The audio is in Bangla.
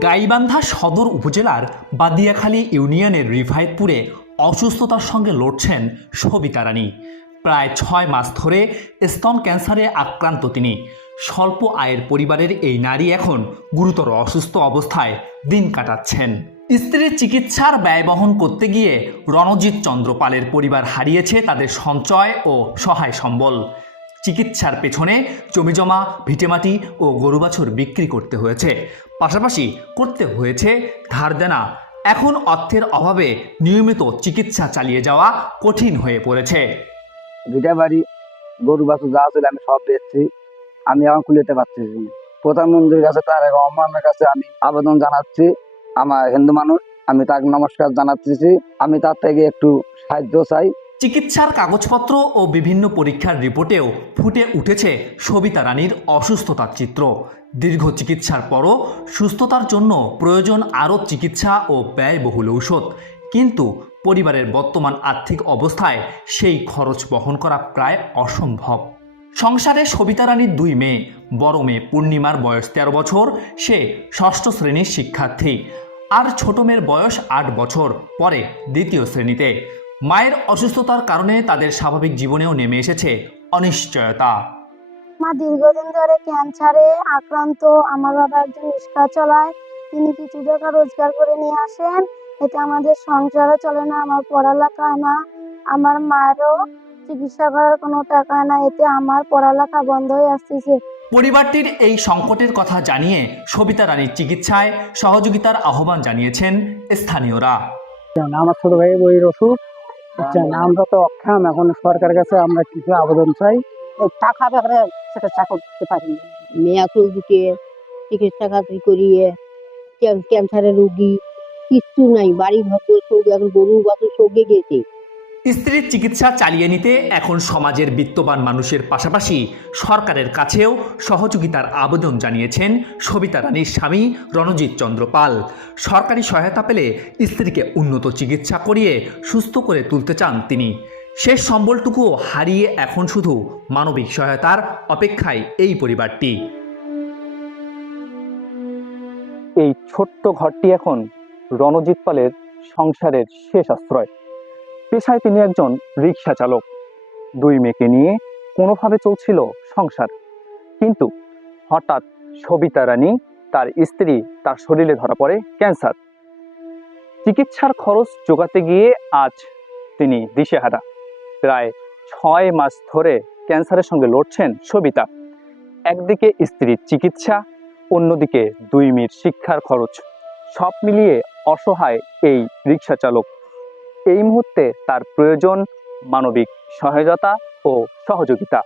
গাইবান্ধা সদর উপজেলার বাদিয়াখালী ইউনিয়নের রিফায়েতপুরে অসুস্থতার সঙ্গে লড়ছেন সবিতা রানী। প্রায় 6 মাস ধরে স্তন ক্যান্সারে আক্রান্ত তিনি। স্বল্প আয়ের পরিবারের এই নারী এখন গুরুতর অসুস্থ অবস্থায় দিন কাটাচ্ছেন। স্ত্রীর চিকিৎসার ব্যয় বহন করতে গিয়ে রণজিৎ চন্দ্র পালের পরিবার হারিয়েছে তাদের সঞ্চয় ও সহায় সম্বল। চিকিৎসার পেছনে জমিজমা, ভিটেমাটি ও গরু বাছুর বিক্রি করতে হয়েছে, পাশাপাশি করতে হয়েছে ধার দেনা। এখন অর্থের অভাবে নিয়মিত চিকিৎসা চালিয়ে যাওয়া কঠিন হয়ে পড়েছে। দুইটা বাড়ি, গরু বাছুর যা ছিল আমি সব বেচছি। আমি এখন খুলিতে পারছি না। প্রধানমন্ত্রীর কাছে, তারেক রহমানের কাছে আমি আবেদন জানাচ্ছি। আমার হিন্দু মানুষ, আমি তাকে নমস্কার জানাচ্ছি। আমি তার থেকে একটু সাহায্য চাই। চিকিৎসার কাগজপত্র ও বিভিন্ন পরীক্ষার রিপোর্টেও ফুটে উঠেছে সবিতা রানীর অসুস্থতার চিত্র। দীর্ঘ চিকিৎসার পরও সুস্থতার জন্য প্রয়োজন আরও চিকিৎসা ও ব্যয়বহুল ঔষধ, কিন্তু পরিবারের বর্তমান আর্থিক অবস্থায় সেই খরচ বহন করা প্রায় অসম্ভব। সংসারে সবিতা রানীর 2 মেয়ে। বড় মেয়ে পূর্ণিমার বয়স 13 বছর, সে 6ষ্ঠ শ্রেণীর শিক্ষার্থী। আর ছোট মেয়ের বয়স 8 বছর, পরে 2য় শ্রেণীতে। মায়ের অসুস্থতার কারণে তাদের স্বাভাবিক জীবনেও নেমে এসেছে অনিশ্চয়তা। মা দীর্ঘদিন ধরে ক্যান্সারে আক্রান্ত। আমার বাবা একজন রিক্সা চালায়, তিনি কিছু টাকা রোজগার করে নিয়ে আসেন, এতে আমাদের সংসারও চলে না, আমার পড়ালেখা না, আমার মায়েরও চিকিৎসা করার কোনো টাকা না, এতে আমার পড়ালেখা বন্ধ হয়ে আসতেছে। পরিবারটির এই সংকটের কথা জানিয়ে সবিতা রানীর চিকিৎসায় সহযোগিতার আহ্বান জানিয়েছেন স্থানীয়রা। আমার ছোট ভাই বইয়ের ওষুধ, আমরা তো অক্ষম। এখন সরকারের কাছে আমরা কিছু আবেদন চাই। টাকা ব্যাপারে সেটা চা করতে পারি না। মেয়া চৌধুরীকে চিকিৎসা খাতি করিয়ে ক্যান্সারের রোগী কিচ্ছু নাই, বাড়ি ঘর সব এখন গরু বাছুর সঙ্গে গেছে। স্ত্রীর চিকিৎসা চালিয়ে নিতে এখন সমাজের বিত্তবান মানুষের পাশাপাশি সরকারের কাছেও সহযোগিতার আবেদন জানিয়েছেন সবিতা রানীর স্বামী রণজিৎ চন্দ্র পাল। সরকারি সহায়তা পেলে স্ত্রীকে উন্নত চিকিৎসা করিয়ে সুস্থ করে তুলতে চান তিনি। শেষ সম্বলটুকুও হারিয়ে এখন শুধু মানবিক সহায়তার অপেক্ষায় এই পরিবারটি। এই ছোট্ট ঘরটি এখন রণজিৎ পালের সংসারের শেষ আশ্রয়। পেশায় তিনি একজন রিক্সা চালক। 2 মেয়েকে নিয়ে কোনোভাবে চলছিল সংসার, কিন্তু হঠাৎ সবিতা রানী, তার স্ত্রী, তার শরীরে ধরা পড়ে ক্যান্সার। চিকিৎসার খরচ জোগাতে গিয়ে আজ তিনি দিশেহারা। প্রায় 6 মাস ধরে ক্যান্সারের সঙ্গে লড়ছেন সবিতা। একদিকে স্ত্রীর চিকিৎসা, অন্যদিকে 2 মেয়ের শিক্ষার খরচ, সব মিলিয়ে অসহায় এই রিক্সা চালক। এই মুহূর্তে তার প্রয়োজন মানবিক সহায়তা ও সহযোগিতা।